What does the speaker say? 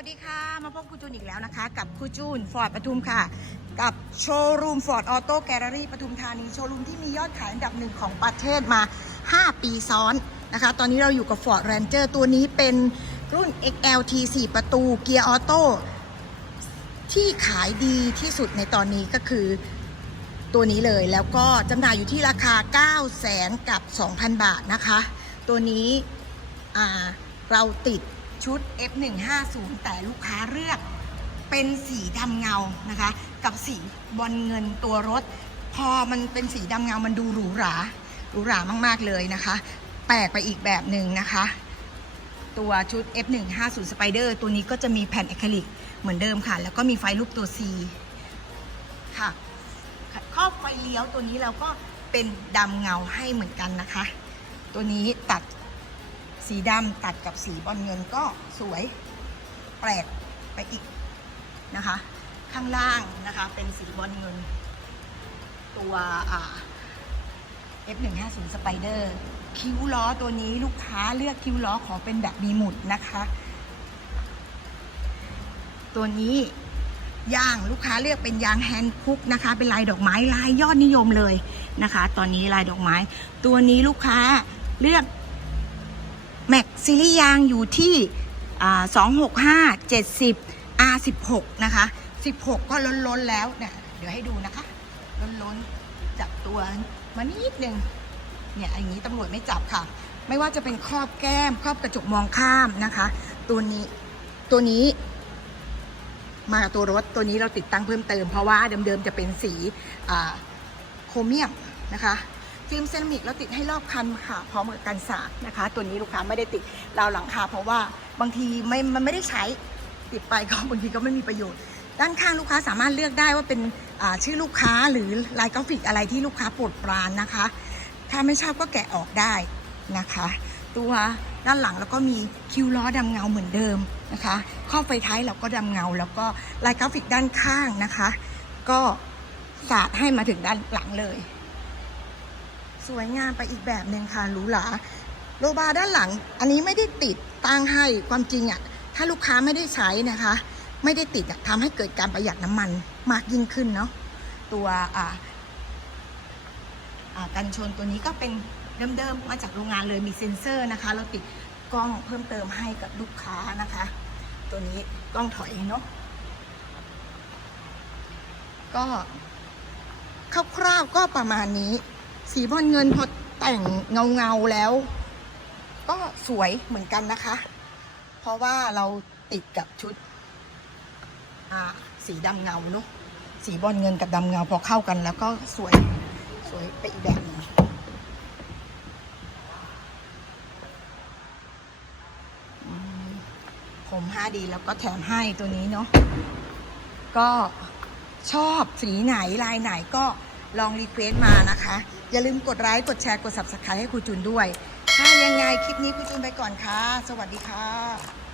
วัสดีค่ะ มาพบครูจูนอีกแล้วนะคะ กับครูจูนฟอร์ดปทุมค่ะ กับโชว์รูมฟอร์ดออโต้แกลเลอรี่ปทุมธานี โชว์รูมที่มียอดขายอันดับหนึ่งของประเทศมา 5 ปีซ้อนนะคะ ตอนนี้เราอยู่กับ Ford Ranger ตัวนี้เป็นรุ่น XLT 4 ประตูเกียร์ออโต้ที่ขายดีที่สุดในตอนนี้ก็คือตัวนี้เลยแล้วก็จำหน่ายอยู่ที่ราคา 9 0 0 0 0กับ 2,000 บาทนะคะ ตัวนี้เราติด ชุด F150 แต่ลูกค้าเลือกเป็นสีดำเงานะคะ กับสีบอลเงินตัวรถ พอมันเป็นสีดำเงามันดูหรูหราหรูหรามากๆเลยนะคะ แปลกไปอีกแบบหนึ่งนะคะ ตัวชุด F150 Spider ตัวนี้ก็จะมีแผ่นอะคริลิกเหมือนเดิมค่ะ แล้วก็มีไฟรูปตัว C ค่ะครอบไฟเลี้ยวตัวนี้เราก็เป็นดำเงาให้เหมือนกันนะคะ ตัวนี้ตัด สีดำตัดกับสีบอลเงินก็สวยแปลกไปอีกนะคะ ข้างล่างนะคะเป็นสีบอลเงิน ตัว F150 Spider คิ้วล้อตัวนี้ลูกค้าเลือกคิ้วล้อขอเป็นแบบมีหมุดนะคะ ตัวนี้ยางลูกค้าเลือกเป็นยางแฮนด์คุกนะคะ เป็นลายดอกไม้ลายยอดนิยมเลยนะคะ ตอนนี้ลายดอกไม้ ตัวนี้ลูกค้าเลือก แม็กซิลียางอยู่ที่สองหกห้าเจ็ดสิบ R16 นะคะ16ก็ล้นๆแล้วเนี่ยเดี๋ยวให้ดูนะคะ ล้นๆจับตัวมานิดนึงเนี่ยอย่างนี้ตำรวจไม่จับค่ะ ไม่ว่าจะเป็นครอบแก้ม ครอบกระจกมองข้ามนะคะ ตัวนี้ตัวนี้ มากับตัวรถตัวนี้เราติดตั้งเพิ่มเติมเพราะว่าเดิมๆจะเป็นสีโครเมียมนะคะ ฟิล์มเซรามิกเราติดให้รอบคันค่ะพร้อมกับกันสาดนะคะ ตัวนี้ลูกค้าไม่ได้ติดราวหลังคาเพราะว่าบางทีไม่มันไม่ได้ใช้ติดไปก็บางทีก็ไม่มีประโยชน์ ด้านข้างลูกค้าสามารถเลือกได้ว่าเป็นชื่อลูกค้าหรือลายกราฟิกอะไรที่ลูกค้าโปรดปรานนะคะ ถ้าไม่ชอบก็แกะออกได้นะคะ ตัวด้านหลังแล้วก็มีคิวล้อดำเงาเหมือนเดิมนะคะครอไฟท้ายเราก็ดำเงา แล้วก็ลายกราฟิกด้านข้างนะคะ ก็สาดให้มาถึงด้านหลังเลย สวยงามไปอีกแบบหนึ่งค่ะหรูหราโลบาร์ด้านหลัง อันนี้ไม่ได้ติดตั้งให้ความจริงอะ่ะถ้าลูกค้าไม่ได้ใช้นะคะ ไม่ได้ติดอะทำให้เกิดการประหยัดน้ำมันมากยิ่งขึ้นเนาะตัวอ่าอ่ากันชนตัวนี้ก็เป็นเดิมๆมาจากโรงงานเลยมีเซ็นเซอร์นะคะ เราติดกล้องเพิ่มเติมให้กับลูกค้านะคะ ตัวนี้กล้องถอยเนาะก็คร่าวๆก็ประมาณนี้ สีบอลเงินพอแต่งเงาๆแล้ว ก็สวยเหมือนกันนะคะ เพราะว่าเราติดกับชุดอ่าสีดำเงาเนาะสีบอลเงินกับดำเงาพอเข้ากันแล้วก็สวยสวยไปอีกแบบหนึงผมห้าดีแล้วก็แถมให้ตัวนี้เนาะก็ชอบสีไหนลายไหนก็ ลองรีเควสต์มานะคะ อย่าลืมกดไลค์กดแชร์กด subscribe ให้ครูจุนด้วย ถ้ายังไงคลิปนี้ครูจุนไปก่อนค่ะ สวัสดีค่ะ